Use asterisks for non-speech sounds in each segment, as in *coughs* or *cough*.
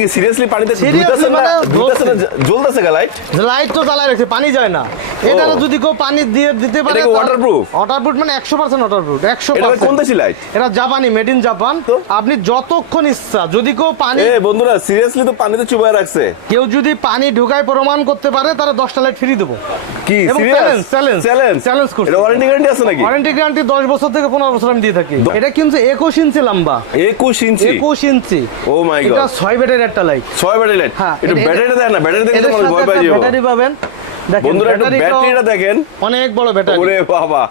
Seriously পানিতে Seriously না? না জ্বলতেছে গা লাইট লাইট তো জ্বালায় রাখছে পানি যায় না। এটা যদি কেউ পানি দিয়ে দিতে পারে এটা কি ওয়াটারপ্রুফ মানে একশো পার্সেন্ট ওয়াটারপ্রুফ একশো এটা কোন দেশি লাইট এটা জাপানি মেড ইন জাপান আপনি যতক্ষণ ইচ্ছা যদি কেউ পানি এ বন্ধুরা সিরিয়াসলি তো পানিতে চুবায় রাখছে। কেউ যদি পানি ঢুকায় প্রমাণ করতে পারে তারা দশটা লাইট ফ্রি দেবো। কি এবং serious challenge, challenge, challenge challenge এটা ওয়ারেন্টি গ্যারান্টি আছে নাকি? ওয়ারেন্টি গ্যারান্টি দশ বছর থেকে পনেরো বছর আমি দিয়ে থাকি। এটা কিন্তু একুশ ইঞ্চি লম্বা। 21 ইঞ্চি? একুশ ইঞ্চি। ও মাই এটা ছয় বেডের একটা লাইট ছয় ব্যাটারি লাইট হ্যাঁ এটা- ব্যাটারিটা দেন না ব্যাটারি দেখে মানুষ ভয় পাই যাব ব্যাটারি পাবেন। দেখেন বন্ধুরা একটু ব্যাটারিটা দেখেন। অনেক বড় ব্যাটারি ওরে বাবা।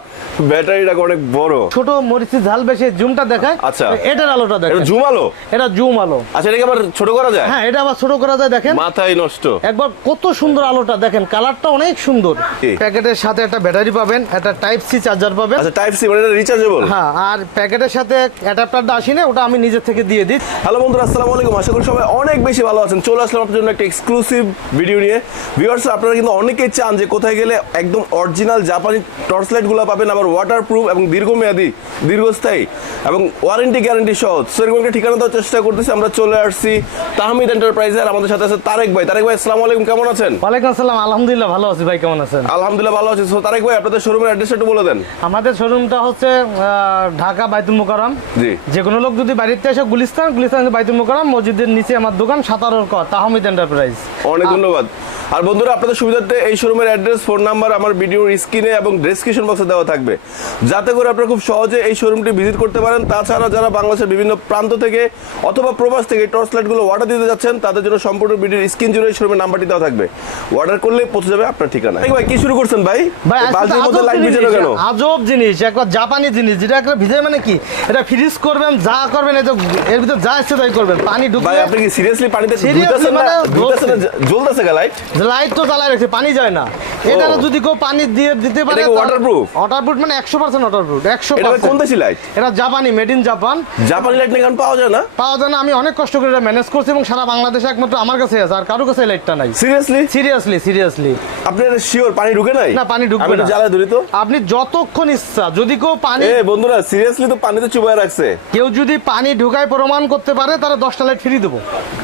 ব্যাটারিটা অনেক বড়? ছোট মরিচের ঝাল বেশি জুমটা দেখায়। আচ্ছা। এটার আলোটা দেখেন। জুম আলো? এটা জুম আলো। আচ্ছা এটাকে আবার ছোট করা যায়? হ্যাঁ এটা আবার ছোট করা যায় দেখেন। মাথায় নষ্ট। একবার কত সুন্দর আলোটা দেখেন কালারটা অনেক সুন্দর। প্যাকেটের সাথে একটা ব্যাটারি পাবেন একটা টাইপ সি চার্জার পাবেন। আচ্ছা টাইপ সি মানে রিচার্জেবল হ্যাঁ আর প্যাকেটের সাথে অ্যাডাপ্টারটা আসি না ওটা আমি নিজে থেকে দিয়ে দিই। হ্যালো বন্ধুরা আসসালামু আলাইকুম। আশা করি সবাই অনেক বেশি ভালো আছেন। চলে আসলাম আপনার জন্য একটা এক্সক্লুসিভ ভিডিও নিয়ে। ভিউয়ার্স আপনারা কিন্তু অনেকেই চান যে কোথায় গেলে একদম অরিজিনাল জাপানি টর্চ লাইটগুলো পাবেন আবার ওয়াটার প্রুফ এবং দীর্ঘমেয়াদী দীর্ঘস্থায়ী এবং ওয়ারেন্টি গ্যারান্টি সহ সেরকম একটা ঠিকানা দেওয়ার চেষ্টা করতেছি। আমরা চলে আসছি তাহমিদ এন্টারপ্রাইজে আর আমাদের সাথে আছে তারেক ভাই। তারেক ভাই আসসালামু আলাইকুম। কেমন আছেন? ওয়ালাইকুম আসসালাম। আলহামদুলিল্লাহ ভালো আছি ভাই। কেমন আছেন? আলহামদুলিল্লাহ ভালো আছি। সো তারেক ভাই আপনাদের শোরুমের অ্যাড্রেসটা একটু বলে দেন। আমাদের শোরুমটা হচ্ছে ঢাকা বাইতুল মোকারম জি। যে কোনো লোক যদি বাড়িতে এসে গুলিস্তান গুলিস্তান বাইতুল মোকারম মসজিদের নিচে আমার দোকান সাতারোর ক তাহমিদ এন্টারপ্রাইজ অনেক ধন্যবাদ। আর বন্ধুরা আপনাদের সুবিধার্থে এই শোরুমের অ্যাড্রেস ফোন নাম্বার আমার ভিডিওর স্ক্রিনে এবং ডেসক্রিপশন বক্সে দেওয়া থাকবে। যাতে করে আপনারা খুব সহজে এই শোরুমটি ভিজিট করতে পারেন। তাছাড়া যারা বাংলাদেশের বিভিন্ন প্রান্ত থেকে অথবা প্রবাস থেকে টর্চ লাইটগুলো অর্ডার দিতে যাচ্ছেন তাদের জন্য সম্পূর্ণ ভিডিওর স্ক্রিন জুড়ে এই শোরুমের নাম্বারটি দেওয়া থাকবে। অর্ডার করলে পৌঁছে যাবে আপনার ঠিকানা ভাই কি শুরু করছেন ভাই? বালতির মধ্যে লাইট ভিজানো কেন? আজব জিনিস একবার জাপানি জিনিস যেটা একটা ভিজে মানে কি? এটা ফ্রিজ করবেন যা করবেন এই তো এর ভিতর যা ইচ্ছে তাই করবেন পানি ভাই আপনি কি সিরিয়াসলি পানিতে ধুইতাছেন না? মানে ধুইতাছে না? জ্বলতেছে গা লাইট লাইট তো জ্বালায় রাখছে পানি যায় না। এটা যদি কেউ পানি দিয়ে দিতে পারে waterproof? ওয়াটারপ্রুফ মানে একশো পার্সেন্ট ওয়াটারপ্রুফ একশো এটা কোন দেশি লাইট এটা জাপানি মেড ইন জাপান জাপানি লাইট না পাওয়া যায় না? পাওয়া যায় না আমি অনেক কষ্ট করে এটা ম্যানেজ করছি এবং সারা বাংলাদেশে একমাত্র আমার কাছে আছে আর কারও কাছে লাইটটা নাই। সিরিয়াসলি সিরিয়াসলি সিরিয়াসলি আপনি শিওর পানি ঢুকে নাই? না, পানি ঢুকবে না। জ্বালায় ধরি তো। আপনি যতক্ষণ ইচ্ছা যদি কেউ পানি এ বন্ধুরা সিরিয়াসলি তো পানিতে চুবায় রাখছে। কেউ যদি পানি ঢুকায় প্রমাণ করতে পারে তারা দশটা লাইট ফ্রি দেবো।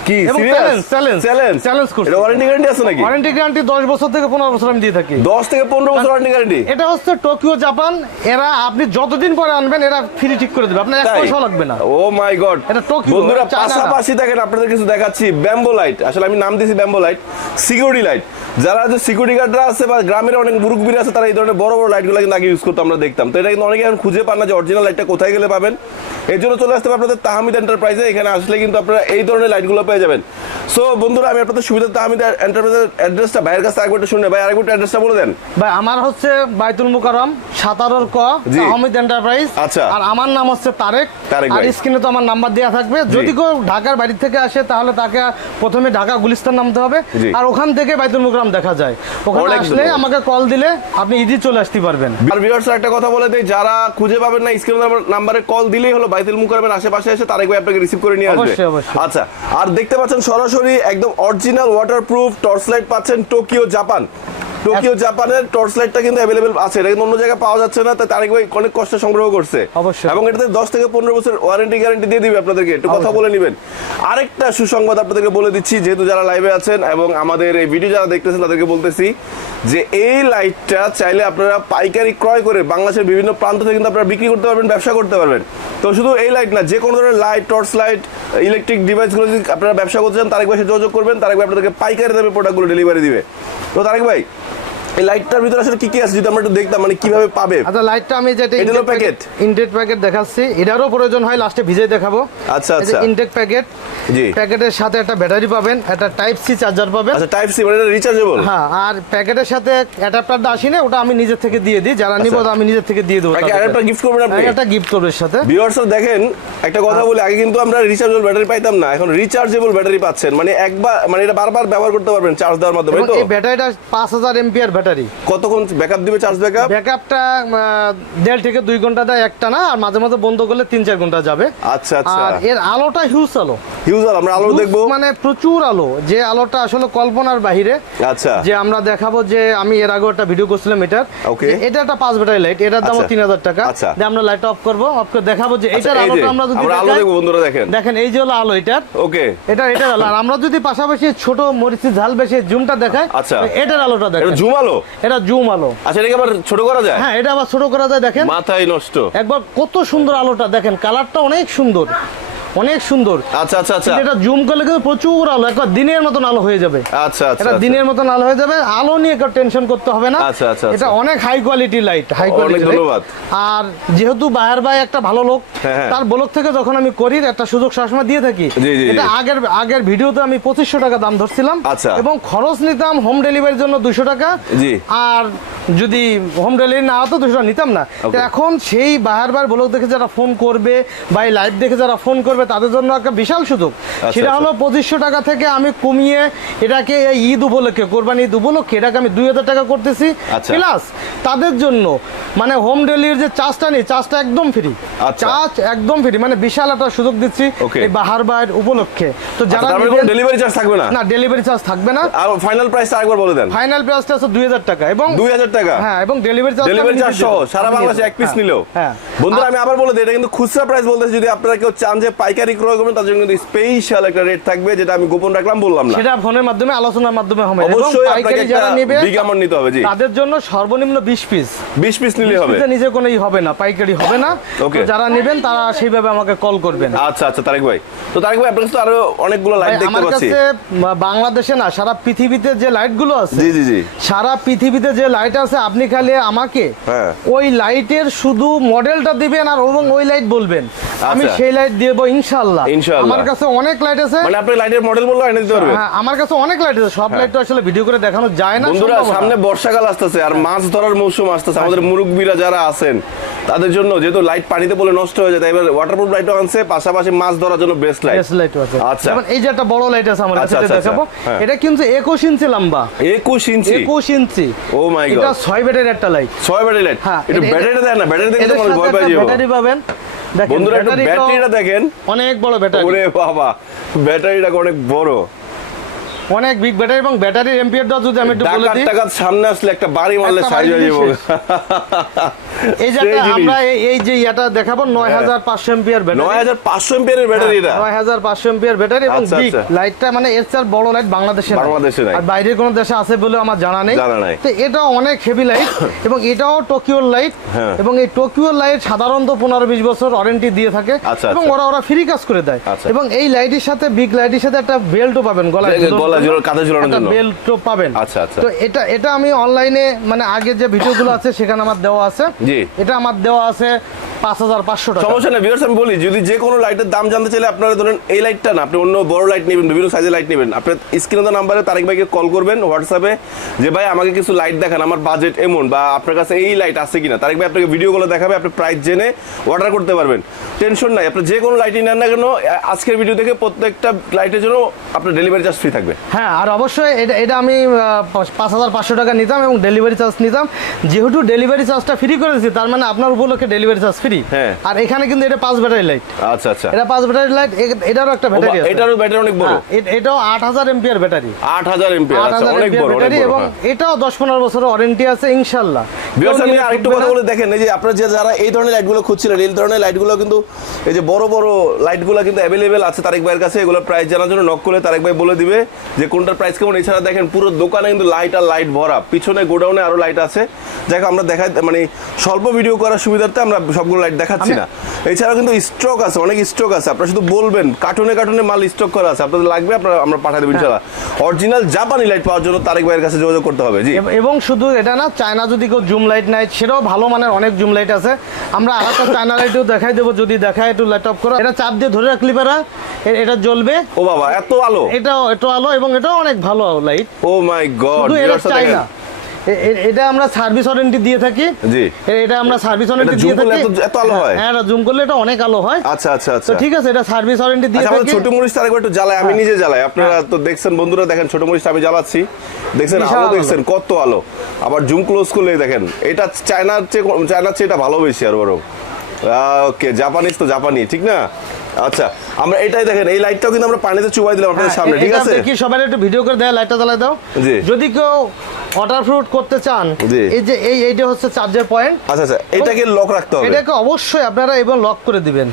কি সিরিয়াস challenge, challenge, চ্যালেঞ্জ করছি। এটা ওয়ারেন্টি গ্যারান্টি আছে নাকি? ওয়ারেন্টি গ্যারান্টি দশ বছর থেকে পনেরো বছর আমি দিয়ে থাকি। 10 থেকে 15 বছর ওয়ারেন্টি গ্যারান্টি এটা হচ্ছে টোকিও জাপান এরা আপনি যতদিন পরে আনবেন এরা ফ্রি ঠিক করে দেবে। আপনার এক তাই? পয়সাও লাগবে না। ও মাই গড এটা টোকিও, বন্ধুরা। পাশাপাশি দেখেন আপনাদের কিছু দেখাচ্ছি। ব্যাম্বো লাইট আসলে আমি নাম দিয়েছি ব্যাম্বো লাইট সিকিউরিটি লাইট যারা যে সিকিউরিটি গার্ডরা আছে বা গ্রামের অনেক মুরুব্বিরা আছে তারা এই ধরনের বড় বড় লাইটগুলো কিন্তু আগে ইউজ করতো আমরা দেখতাম। তো এটা কিন্তু অনেকে এখন খুঁজে পান না যে অরিজিনাল লাইটটা কোথায় গেলে পাবেন। এর জন্য চলে আসতে হবে আপনাদের তাহমিদ এন্টারপ্রাইজে এখানে আসলে কিন্তু আপনারা এই ধরনের লাইটগুলো পেয়ে যাবেন। সো বন্ধুরা আমি আপনাদের সুবিধা তাহমিদ এন্টারপ্রাইজের অ্যাড্রেসটা ভাইয়ের কাছে আরেকবার একটু শুনে ভাই আরেকবার অ্যাড্রেসটা বলে দেন। ভাই আমার হচ্ছে বাইতুল মুকাররম সাতারোর ক জি। আহমেদ এন্টারপ্রাইজ আচ্ছা। আর আমার নাম হচ্ছে তারেক। তারেক আর স্ক্রিনে তো আমার নাম্বার দেওয়া থাকবে। যদি কেউ ঢাকার বাড়ি থেকে আসে তাহলে তাকে প্রথমে ঢাকা গুলিস্তান নামতে হবে। আর ওখান থেকে বাইতুল মুকাররম দেখা যায়। ওখানে আসলে আমাকে কল দিলে আপনি ইজি চলে আসতে পারবেন। আর ভিউয়ার্স একটা কথা বলে দেই যারা খুঁজে পাবেন না স্ক্রিন নাম্বারে কল দিলেই হলো বাইতুল মুকাররমের আশেপাশে এসে তারেক ভাই আপনাকে রিসিভ করে নিয়ে আসবে। আচ্ছা আর দেখতে পাচ্ছেন সরাসরি একদম অরিজিনাল ওয়াটারপ্রুফ টর্চ লাইট পাচ্ছেন টোকিও জাপান টোকিও জাপানের টর্চ লাইটটা কিন্তু অ্যাভেলেবেল আছে এটা কিন্তু অন্য জায়গায় পাওয়া যাচ্ছে না তাই তারেক ভাই অনেক কষ্ট সংগ্রহ করছে। এবং এটাতে দশ থেকে পনেরো বছর ওয়ারেন্টি গ্যারান্টি দিয়ে দিবে আপনাদেরকে একটু কথা বলে নেবেন। আরেকটা সুসংবাদ আপনাদেরকে বলে দিচ্ছি যেহেতু যারা লাইভে আছেন এবং আমাদের এই ভিডিও যারা দেখতেছেন তাদেরকে বলতেছি যে এই লাইটটা চাইলে আপনারা পাইকারি ক্রয় করে বাংলাদেশের বিভিন্ন প্রান্ত থেকে কিন্তু আপনারা বিক্রি করতে পারবেন ব্যবসা করতে পারবেন। তো শুধু এই লাইট না, যে কোনো ধরনের লাইট টর্চ লাইট ইলেকট্রিক ডিভাইসগুলো যদি আপনারা ব্যবসা করতে চান, তারেক ভাই যোগাযোগ করবেন, তারেক ভাই আপনাদেরকে পাইকারি দামে প্রোডাক্টগুলো ডেলিভারি দিবে। তো তারেক ভাই এই লাইটটার ভিতরে আসলে কি কি আছে যদি আমরা একটু দেখতাম মানে কীভাবে পাবে? আচ্ছা লাইটটা আমি যেটা এটা হলো প্যাকেট। ইনটেক প্যাকেট দেখাচ্ছি। এটারও প্রয়োজন হয় লাস্টে ভিজে দেখাবো। আচ্ছা, আচ্ছা। ইনটেক প্যাকেট জি। প্যাকেটের সাথে একটা ব্যাটারি পাবেন একটা টাইপ সি চার্জার পাবেন। আচ্ছা টাইপ সি মানে রিচার্জেবল হ্যাঁ আর প্যাকেটের সাথে অ্যাডাপ্টারটা আসি না ওটা আমি নিজে থেকে দিয়ে দিই যারা নিব আচ্ছা। আমি নিজে থেকে দিয়ে দেবো আরেকটা গিফট করবেন আপনি? একটা গিফট করবে এর সাথে। ভিউয়ার্স দেখেন একটা কথা বলি আগে কিন্তু আমরা রিচার্জেবল ব্যাটারি পাইতাম না এখন রিচার্জেবল ব্যাটারি পাচ্ছেন মানে একবার মানে এটা বারবার ব্যবহার করতে পারবেন চার্জ দেওয়ার মাধ্যমে তো? এই ব্যাটারিটা পাঁচ হাজার এমপিআর ব্যাটারি। কতক্ষণ ব্যাকআপ দিবে চার্জ ব্যাকআপ ব্যাকআপটা দেড় থেকে দুই ঘণ্টা দেয় একটা না আর মাঝে মাঝে বন্ধ করলে তিন চার ঘণ্টা যাবে। আচ্ছা আচ্ছা। আর এর আলোটা হিউজ আলো। হিউজ আলো আমরা আলো দেখব। মানে প্রচুর আলো। যে আলোটা আসলে কল্পনার বাহিরে। আচ্ছা। যে আমরা দেখাবো যে আমি এর আগে একটা ভিডিও করছিলাম এটার. যে এটা একটা পাঁচ ব্যাটারি লাইট এটার দাম আচ্ছা। তিন হাজার টাকা। আচ্ছা। দিয়ে আমরা লাইট অফ করব অফ করে দেখাবো যে আচ্ছা, এটার আলোটা আমরা যদি আলো দেখব বন্ধুরা দেখেন। দেখেন এই যে হলো আলো এটার। ওকে এটা এটার আলো। আর আমরা যদি পাশাপাশি ছোট মরিচি ঝাল বেশি জুমটা দেখাই আচ্ছা। এটার আলোটা দেখেন জুম আলো? এটা জুম আলো। আচ্ছা এটাকে আবার ছোট করা যায়? হ্যাঁ এটা আবার ছোট করা যায় দেখেন। মাথায় নষ্ট। একবার কত সুন্দর আলোটা দেখেন কালারটা অনেক সুন্দর। অনেক সুন্দর আচ্ছা আচ্ছা আচ্ছা এটা জুম করলে কিন্তু প্রচুর আলো একবার দিনের মতন আলো হয়ে যাবে আচ্ছা আচ্ছা এটা আচ্ছা। দিনের মতন আলো হয়ে যাবে আলো নিয়ে কেউ টেনশন করতে হবে না আচ্ছা, আচ্ছা, এটা আচ্ছা। অনেক high quality light high quality ধন্যবাদ। আর যেহেতু বাহার ভাই একটা ভালো লোক হ্যাঁ, হ্যাঁ। তার ব্লক থেকে যখন আমি করি একটা সুযোগ সবসময় দিয়ে থাকি এটা আগের আগের ভিডিওতে আমি পঁচিশশো টাকা দাম ধরছিলাম আচ্ছা। এবং খরচ নিতাম হোম ডেলিভারির জন্য দুশো টাকা জি। আর যদি হোম ডেলিভারি না হতো দুশো টাকা নিতাম না। তো এখন সেই বাহার বার ব্লক দেখে যারা ফোন করবে বা এই লাইভ দেখে যারা ফোন করবে তাদের জন্য একটা বিশাল সুযোগ। সেটা আচ্ছা। হলো পঁচিশশো টাকা থেকে আমি কমিয়ে এটাকে ঈদ উপলক্ষে কোরবানি ঈদ উপলক্ষে এটাকে আমি দুই হাজার টাকা করতেছি। আচ্ছা। প্লাস তাদের জন্য মানে হোম ডেলিভারির যে চার্জটা নেই চার্জটা একদম ফ্রি আচ্ছা। চার্জ একদম ফ্রি মানে বিশাল একটা সুযোগ দিচ্ছি. এই বাহার বাইর উপলক্ষে। তো আচ্ছা, যারা তার মানে ডেলিভারি চার্জ থাকবে না? না ডেলিভারি চার্জ থাকবে না। আর ফাইনাল প্রাইস আরেকবার বলে দেন। ফাইনাল প্রাইসটা আছে দুই হাজার টাকা এবং দুই হাজার টাকা? হ্যাঁ এবং ডেলিভারি চার্জ ডেলিভারি চার্জ সহ সারা বাংলাদেশে এক পিস নিলেও। হ্যাঁ। বন্ধুরা আমি আবার বলে দিই এটা কিন্তু খুচরা প্রাইস যদি আপনারা কেউ চান যে পাইকারি ক্রয় করবেন তার জন্য কিন্তু স্পেশাল একটা রেট থাকবে যেটা আমি গোপন রাখলাম বললাম না। সেটা ফোনের মাধ্যমে আলোচনার মাধ্যমে হবে। অবশ্যই আপনাকে যারা নেবে নিতে হবে জি। তাদের জন্য সর্বনিম্ন বিশ পিস বিশ পিস নিলে হবে। নিজে কোনোই হবে না পাইকারি হবে না. তো যারা নেবেন তারা সেইভাবে আমাকে কল করবেন। আচ্ছা আচ্ছা তারেক ভাই। তো তারেক ভাই আপনার কাছে আরও অনেকগুলো লাইট দেখতে আমার পাচ্ছি। কাছে বাংলাদেশে না সারা পৃথিবীতে যে লাইটগুলো আছে জি জি জি। সারা পৃথিবীতে যে লাইট আছে আপনি খালি আমাকে হ্যাঁ। ওই লাইটের শুধু মডেলটা দিবেন আর এবং ওই লাইট বলবেন। আমি আচ্ছা। সেই লাইট দেব ইনশাল্লাহ ইনশাআল্লাহ। আমার কাছে অনেক লাইট আছে। মানে আপনি লাইটের মডেল বললে এনে দিতে পারবেন হ্যাঁ আমার কাছে অনেক লাইট আছে। সব লাইট তো আসলে ভিডিও করে দেখানো যায় না বন্ধুরা সামনে বর্ষাকাল আসতেছে আর মাছ ধরার মৌসুম আসতেছে। আমাদের মুরব্বীরা যারা আছেন তাদের জন্য যেহেতু লাইট পানিতে পড়লে নষ্ট হয়ে যায় তাই এবার ওয়াটারপ্রুফ লাইটও আনছে পাশাপাশি মাছ ধরার জন্য বেস্ট লাইট বেস্ট লাইট আছে। আচ্ছা। এই যে একটা বড় লাইট আছে আমার কাছে এটা দেখাবো। হ্যাঁ। এটা কিন্তু একুশ ইঞ্চি লম্বা। একুশ ইঞ্চি? একুশ ইঞ্চি। ও মাই গড এটা গড ছয় ব্যাটারি একটা লাইট ছয় ব্যাটারি লাইট হ্যাঁ এটা- ব্যাটারি দেয় না ব্যাটারি দেখে তো মানুষ ভয় পাই যাব। ব্যাটারি পাবেন। দেখেন বন্ধুরা একটু ব্যাটারিটা দেখেন। অনেক বড় ব্যাটারি ওরে বাবা ব্যাটারিটা অনেক বড়। অনেক বিগ ব্যাটারি এবং ব্যাটারির এম্পিয়ারটা যদি আমি একটু বলে দিই টাকাত সামনে আসলে একটা বাড়ি মারলে সাইজ হয়ে যাব। এই যে আমরা এই- যে ইয়াটা দেখাবো নয় হাজার পাঁচশো এম্পিয়ার ব্যাটারি নয় হাজার পাঁচশো এম্পিয়ারের ব্যাটারি এটা নয় হাজার পাঁচশো এম্পিয়ার ব্যাটারি এবং আচ্ছা, বিগ আচ্ছা। লাইটটা মানে এর চেয়ে বড় লাইট বাংলাদেশে নাই। বাংলাদেশে নাই। আর বাইরের কোনো দেশে আছে বলে আমার জানা নেই জানা নাই। তো এটা অনেক হেভি লাইট *coughs* এবং এটাও টোকিওর লাইট হ্যাঁ। এবং এই টোকিওর লাইট সাধারণত পনেরো বিশ বছর ওয়ারেন্টি দিয়ে থাকে আচ্ছা, এবং আচ্ছা। ওরা ওরা ফ্রি কাজ করে দেয় আচ্ছা। এবং এই লাইটের সাথে বিগ লাইটের সাথে একটা বেল্টও পাবেন গলায় এই যে কাঁধে ঝুলানোর জন্য। বেল্টও পাবেন আচ্ছা, আচ্ছা। তো এটা এটা আমি অনলাইনে মানে আগে যে ভিডিওগুলো আছে সেখানে আমার দেওয়া আছে জি। এটা আমার দেওয়া আছে পাঁচ হাজার পাঁচশো টাকা। সমস্যা নেই ভিউয়ার্স আমি বলি যদি যে কোনো লাইটের দাম জানতে চাইলে আপনারা ধরেন এই লাইটটা না আপনি অন্য বড় লাইট নেবেন বিভিন্ন সাইজের লাইট নেবেন। আপনার স্ক্রিনে নাম্বারে তারেক ভাইকে কল করবেন হোয়াটসঅ্যাপে যে ভাই আমাকে কিছু লাইট দেখান আমার বাজেট এমন বা আপনার কাছে এই লাইট আছে কিনা? তারেক ভাই আপনাকে ভিডিও গুলো দেখাবে আপনি প্রাইস জেনে অর্ডার করতে পারবেন। টেনশন নাই আপনি যে কোনো লাইটই নেন না কেন আজকের ভিডিও থেকে প্রত্যেকটা লাইটের জন্য আপনার ডেলিভারি চার্জ ফ্রি থাকবে। হ্যাঁ আর অবশ্যই এটা এটা আমি পাঁচ- পাঁচ হাজার পাঁচশো টাকা নিতাম এবং ডেলিভারি চার্জ নিতাম। যেহেতু ডেলিভারি চার্জটা ফ্রি করে দিচ্ছি তার মানে আপনার উপলক্ষে ডেলিভারি চার্জ ফ্রি হ্যাঁ। আর এখানে কিন্তু এটা পাঁচ ব্যাটারি লাইট আচ্ছা আচ্ছা। এটা পাঁচ ব্যাটারি লাইট এটারও একটা ব্যাটারি আছে। এটারও ব্যাটারি অনেক বড়। হ্যাঁ, এটাও আট হাজার এমপিয়ার ব্যাটারি আট হাজার এমপি আচ্ছা অনেক বড় ব্যাটারি এবং হ্যাঁ। এটাও দশ পনেরো বছরের ওয়ারেন্টি আছে ইনশাল্লাহ বিকজ আমি আরেকটু কথা বলে দেখেন এই যে আপনারা যে যারা এই ধরনের লাইটগুলো খুঁজছিলেন এই ধরনের লাইটগুলো কিন্তু এই যে বড় বড় লাইটগুলো কিন্তু অ্যাভেলেবেল আছে তারেক ভাইয়ের কাছে এগুলো প্রাইস জানার জন্য নক করলে তারেক ভাই বলে দিবে যে কোনটার প্রাইস কেমন। এছাড়া দেখেন পুরো দোকানে কিন্তু লাইট আর লাইট ভরা। পিছনে গোডাউনে আরও লাইট আছে। যাকে আমরা দেখাই মানে স্বল্প ভিডিও করার সুবিধার্থে আমরা সবগুলো লাইট দেখাচ্ছি না। এছাড়াও কিন্তু স্টক আছে অনেক স্টক আছে। আপনারা শুধু বলবেন কার্টুনে কার্টুনে মাল স্টক করা আছে আপনাদের লাগবে আপনারা আমরা পাঠিয়ে দেবো ইনশাল্লাহ অরিজিনাল জাপানি লাইট পাওয়ার জন্য তারেক ভাইয়ের কাছে যোগাযোগ করতে হবে জি। এবং শুধু এটা না চায়না যদি কেউ জুম লাইট নেয় সেটাও ভালো মানের অনেক জুম লাইট আছে। আমরা আর একটা চায়না লাইটও দেখাই দেবো যদি দেখায় একটু লাইট অফ করো। এটা চাপ দিয়ে ধরে রাখলি পারা এটা জ্বলবে। ও বাবা এত আলো। এটাও এত আলো এবং এটাও অনেক ভালো লাইট ও মাই গড শুধু এটা চায়না এটা আমরা সার্ভিস ওয়ারেন্টি দিয়ে থাকি। জি। এটা আমরা সার্ভিস ওয়ারেন্টি এটা দিয়ে zoom করলে থাকি। এত- এত আলো হয়? হ্যাঁ জুম করলে এটা অনেক আলো হয়। আচ্ছা আচ্ছা তো আচ্ছা। ঠিক আছে এটা সার্ভিস ওয়ারেন্টি দিয়ে আচ্ছা থাকি। ছোট মরিচ তার একটু জ্বালায় আমি হ্যাঁ। নিজে জ্বালাই। আপনারা তো দেখছেন বন্ধুরা দেখেন ছোট মরিচটা আমি জ্বালাচ্ছি। দেখছেন আলো। দেখছেন কত আলো। আবার জুম ক্লোজ করলে দেখেন এটা চায়নার চেয়ে চায়নার চেয়ে এটা ভালো বেশি আর বরং ওকে জাপানিজ তো জাপানি ঠিক না? আচ্ছা আমরা এটাই দেখেন এই লাইটটাও কিন্তু আমরা পানিতে চুবাই দিলাম আপনাদের সামনে ঠিক হ্যাঁ, আছে? দেখি সবাই একটু ভিডিও করে দেয় লাইটটা জ্বালাই দাও। জি। যদি কেউ ওয়াটার করতে চান এই যে এই এইটা হচ্ছে চার্জার পয়েন্ট আচ্ছা আচ্ছা এটাকে লক রাখতে হবে। এটাকে অবশ্যই আপনারা এবং লক করে দিবেন।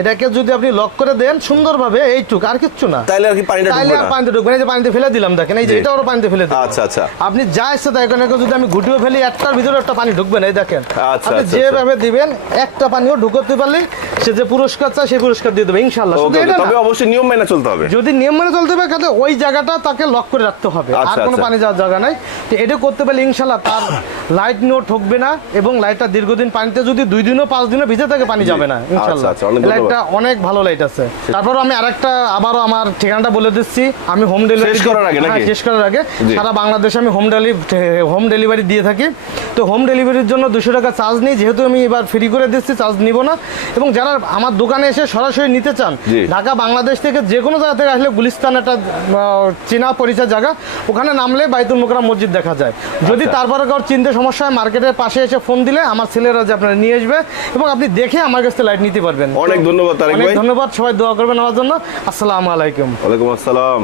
এটাকে যদি আপনি লক করে দেন সুন্দরভাবে এইটুক আর কিচ্ছু না। তাইলে আর কি পানিটা ঢুকবে আর পানিতে ঢুকবে না যে পানিতে ফেলে দিলাম দেখেন এই যে এটা ওরা পানিতে ফেলে দিলাম। আচ্ছা আচ্ছা। আপনি যা ইচ্ছে তাই এখানে যদি আমি ঘুটিয়ে ফেলি একটার ভিতরে একটা পানি ঢুকবে না এই দেখেন। আচ্ছা, আপনি আচ্ছা, যেভাবে দিবেন একটা পানিও ঢুকতে পারলে সে যে পুরস্কার চায় সেই পুরস্কার দিয়ে দেবে ইনশাল্লাহ শুধু এটা তবে অবশ্যই নিয়ম মেনে চলতে হবে। যদি নিয়ম মেনে চলতে হবে তাহলে ওই জায়গাটা তাকে লক করে রাখতে হবে। আর আচ্ছা, কোনো আচ্ছা। পানি যাওয়ার জায়গা নাই। তো এটা করতে পারলে ইনশাল্লাহ তার লাইট নিয়েও ঠকবে না এবং লাইটটা দীর্ঘদিন পানিতে যদি দুই দিনও পাঁচ দিনও ভিজে থাকে পানি যাবে না ইনশাল্লাহ। আচ্ছা, ধন্যবাদ। লাইটটা অনেক ভালো লাইট আছে। তারপর আমি আরেকটা আবারও আমার ঠিকানাটা বলে দিচ্ছি। আমি হোম ডেলিভারি শেষ করার আগে নাকি? শেষ করার আগে। সারা বাংলাদেশে আমি হোম ডেলিভারি হোম ডেলিভারি দিয়ে থাকি। তো হোম ডেলিভারির জন্য দুশো টাকা চার্জ নিই। যেহেতু আমি এবার ফ্রি করে দিচ্ছি চার্জ নিব না। এবং যারা আমার দোকানে এসে সরাসরি নিতে চান ঢাকা বাংলাদেশ থেকে যে কোনো জায়গা থেকে আসলে গুলিস্তান একটা চেনা পরিচয় জায়গা ওখানে নামলে বাইতুল মোকরাম মসজিদ দেখা যায়। যদি আচ্ছা। তারপরে কারোর চিনতে সমস্যা হয় মার্কেটের পাশে এসে ফোন দিলে আমার ছেলেরা যে আপনারা নিয়ে আসবে এবং আপনি দেখে আমার কাছে থেকে লাইট নিতে পারবেন। অনেক ধন্যবাদ তারেক অনেক ভাই। ধন্যবাদ সবাই দোয়া করবেন আমার জন্য। আসসালামু আলাইকুম। ওয়ালাইকুম আসসালাম।